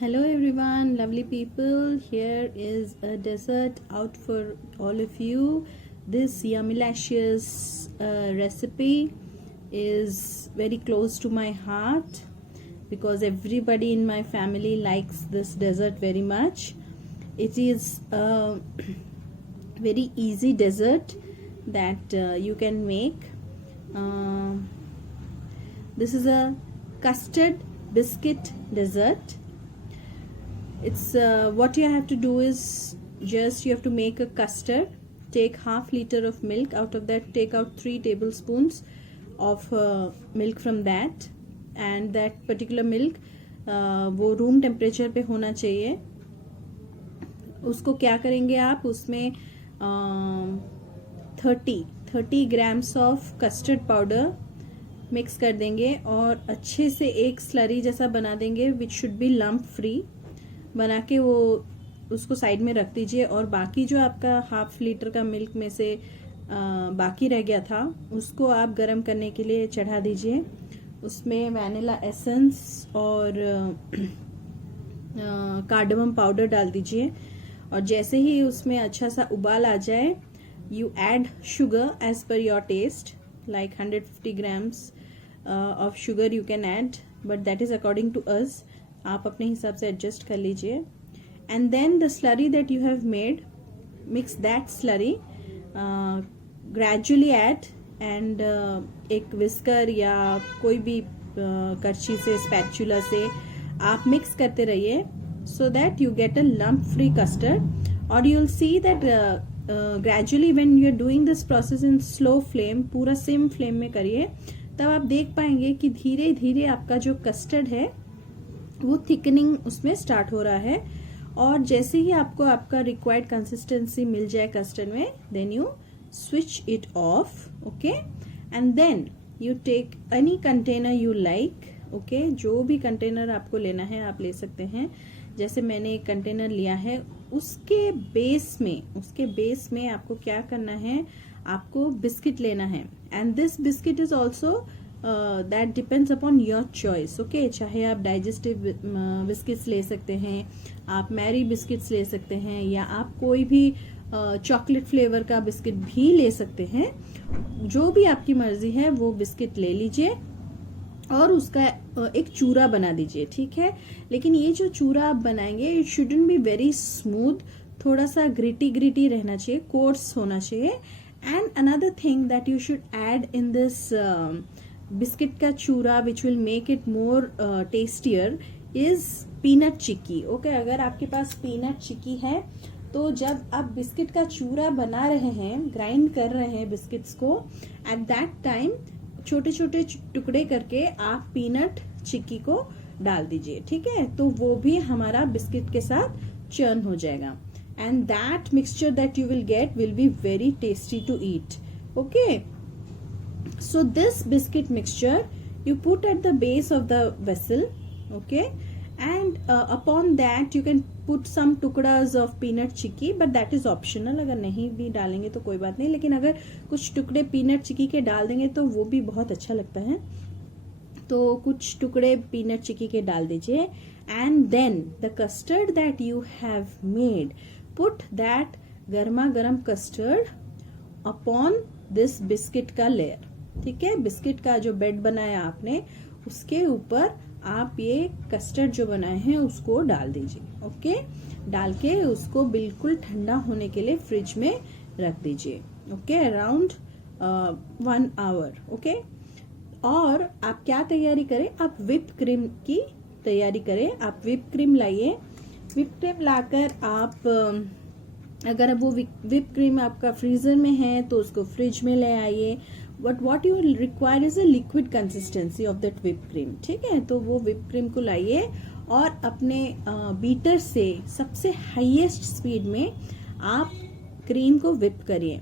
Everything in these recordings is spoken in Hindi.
Hello everyone, lovely people. Here is a dessert out for all of you. This yummylicious recipe is very close to my heart because everybody in my family likes this dessert very much. It is a very easy dessert that you can make. This is a custard biscuit dessert. It's what you have to do is just you have to make a custard. Take half liter of milk. Out of that, take out 3 tablespoons of milk from that, and that particular milk वो रूम टेम्परेचर पे होना चाहिए. उसको क्या करेंगे आप, उसमें 30 grams of custard powder mix कर देंगे और अच्छे से एक स्लरी जैसा बना देंगे which should be lump free. बना के वो उसको साइड में रख दीजिए. और बाकी जो आपका हाफ लीटर का मिल्क में से बाकी रह गया था उसको आप गरम करने के लिए चढ़ा दीजिए. उसमें वैनिला एसेंस और कार्डमम पाउडर डाल दीजिए. और जैसे ही उसमें अच्छा सा उबाल आ जाए, you add sugar as per your taste. Like 150 grams of sugar you can add, but that is according to us. आप अपने हिसाब से एडजस्ट कर लीजिए. And then the slurry that you have made, mix that slurry gradually add and एक विस्कर या कोई भी करछी से, स्पैचुला से आप मिक्स करते रहिए so that you get a lump free custard. और you will see that gradually when you are doing this process in slow flame, पूरा सेम फ्लेम में करिए, तब आप देख पाएंगे कि धीरे धीरे आपका जो कस्टर्ड है वो थिकनिंग उसमें स्टार्ट हो रहा है. और जैसे ही आपको आपका रिक्वायर्ड कंसिस्टेंसी मिल जाए कस्टर्ड में, then you switch it off. Okay, and then you take any container you like. Okay, जो भी कंटेनर आपको लेना है आप ले सकते हैं. जैसे मैंने एक कंटेनर लिया है, उसके बेस में आपको क्या करना है, आपको बिस्किट लेना है. And this biscuit is also that depends upon your choice. Okay, चाहे आप डाइजेस्टिव बिस्किट्स ले सकते हैं, आप मैरी बिस्किट्स ले सकते हैं, या आप कोई भी चॉकलेट फ्लेवर का बिस्किट भी ले सकते हैं. जो भी आपकी मर्जी है वो बिस्किट ले लीजिए और उसका एक चूरा बना दीजिए. ठीक है, लेकिन ये जो चूरा आप बनाएंगे, it shouldn't be very smooth. थोड़ा सा ग्रिटी रहना चाहिए, कोर्स होना चाहिए. And another thing that you should add in this biscuit का चूरा which will make it more tastier is peanut chikki. Okay, अगर आपके पास पीनट चिक्की है तो जब आप बिस्किट का चूरा बना रहे हैं, ग्राइंड कर रहे हैं बिस्किट्स को, एट दैट टाइम छोटे छोटे टुकड़े करके आप पीनट चिक्की को डाल दीजिए. ठीक है, तो वो भी हमारा बिस्किट के साथ चर्न हो जाएगा. And that mixture that you will get will be very tasty to eat. Okay, so this biscuit mixture you put at the base of the vessel. Okay, and upon that you can put some टुकड़ास of peanut chikki, but that is optional. अगर नहीं भी डालेंगे तो कोई बात नहीं, लेकिन अगर कुछ टुकड़े पीनट चिक्की के डाल देंगे तो वो भी बहुत अच्छा लगता है. तो कुछ टुकड़े पीनट चिक्की के डाल दीजिए. And then the custard that you have made, put that गर्मा गर्म कस्टर्ड अपॉन दिस बिस्किट का लेयर. ठीक है, बिस्किट का जो बेड बनाया आपने उसके ऊपर आप ये कस्टर्ड जो बनाए हैं उसको डाल दीजिए। ओके, डाल के उसको बिल्कुल ठंडा होने के लिए फ्रिज में रख दीजिए। Okay, around 1 our. ओके, और आप क्या तैयारी करें, आप व्हिप क्रीम की तैयारी करें। आप व्हिप क्रीम लाइए। व्हिप क्रीम लाकर आप अगर वो व्हिप क्रीम आपका फ्रीजर में है तो उसको फ्रिज में ले आइए। But what you require is a liquid consistency of that whip cream. ठीक है, तो वो व्हिप क्रीम को लाइए और अपने बीटर से सबसे हाईएस्ट स्पीड में आप क्रीम को व्हिप करिए।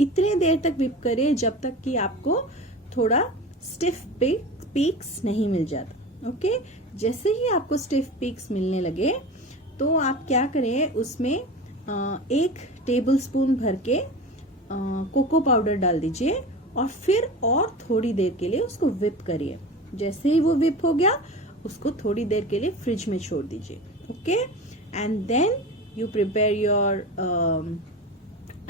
इतनी देर तक व्हिप करिए जब तक कि आपको थोड़ा स्टिफ पीक्स नहीं मिल जाता। ओके, जैसे ही आपको स्टिफ पीक्स मिलने लगे तो आप क्या करें, उसमें 1 टेबलस्पून भर के कोको पाउडर डाल दीजिए और फिर और थोड़ी देर के लिए उसको व्हिप करिए। जैसे ही वो व्हिप हो गया उसको थोड़ी देर के लिए फ्रिज में छोड़ दीजिए। Okay, and then you prepare your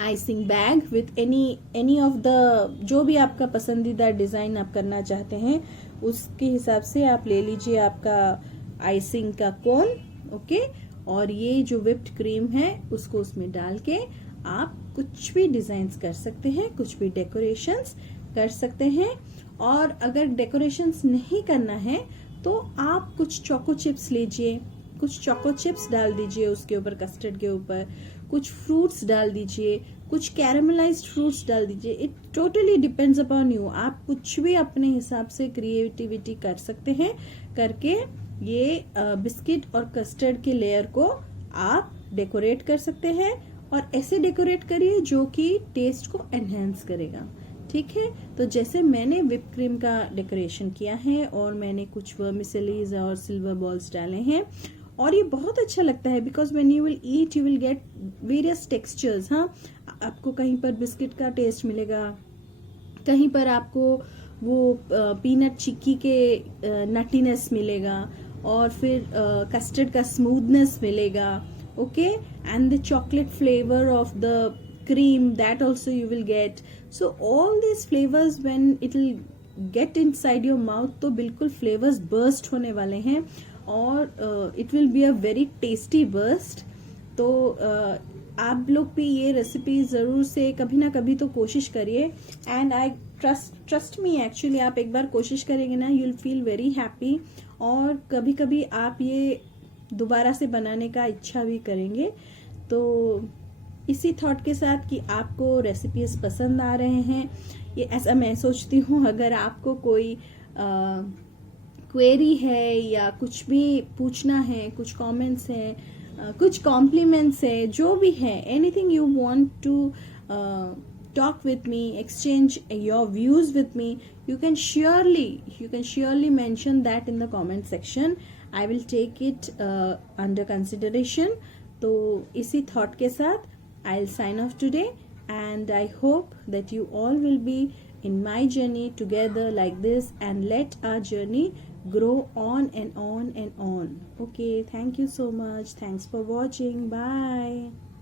icing bag with any of the, जो भी आपका पसंदीदा डिजाइन आप करना चाहते हैं उसके हिसाब से आप ले लीजिए आपका आइसिंग का कोन। ओके, और ये जो व्हिप्ड क्रीम है उसको उसमें डाल के आप कुछ भी डिजाइन्स कर सकते हैं, कुछ भी डेकोरेशंस कर सकते हैं। और अगर डेकोरेशंस नहीं करना है तो आप कुछ चोको चिप्स लीजिए, कुछ चोको चिप्स डाल दीजिए उसके ऊपर, कस्टर्ड के ऊपर कुछ फ्रूट्स डाल दीजिए, कुछ कैरेमलाइज्ड फ्रूट्स डाल दीजिए। It totally depends upon you. आप कुछ भी अपने हिसाब से क्रिएटिविटी कर सकते हैं करके ये बिस्किट और कस्टर्ड के लेयर को आप डेकोरेट कर सकते हैं। और ऐसे डेकोरेट करिए जो कि टेस्ट को एनहेंस करेगा। ठीक है, तो जैसे मैंने व्हिप क्रीम का डेकोरेशन किया है और मैंने कुछ वर्मिसेलीज और सिल्वर बॉल्स डाले हैं और ये बहुत अच्छा लगता है because when you will eat you will gate various textures. हाँ, आपको कहीं पर बिस्किट का टेस्ट मिलेगा, कहीं पर आपको वो पीनट चिक्की के नटीनेस मिलेगा और फिर कस्टर्ड का स्मूथनेस मिलेगा। Okay, and the chocolate flavour of the cream that also you will get. So all these flavors when it will get inside your mouth तो बिल्कुल flavors burst होने वाले हैं और it will be a very tasty burst. तो आप लोग भी ये रेसिपी जरूर से कभी ना कभी तो कोशिश करिए। And I trust me, actually आप एक बार कोशिश करेंगे ना, you will feel very happy और कभी कभी आप ये दोबारा से बनाने का इच्छा भी करेंगे। तो इसी थॉट के साथ कि आपको रेसिपीज पसंद आ रहे हैं, ये ऐसा मैं सोचती हूँ अगर आपको कोई क्वेरी है या कुछ भी पूछना है, कुछ कमेंट्स है, कुछ कॉम्प्लीमेंट्स है, जो भी है, anything you want to talk with me, exchange your views with me, you can surely mention that in the comment section. I will take it under consideration. तो इसी thought के साथ I'll sign off today and I hope that you all will be in my journey together like this and let our journey grow on and on and on. Okay, thank you so much. Thanks for watching. Bye.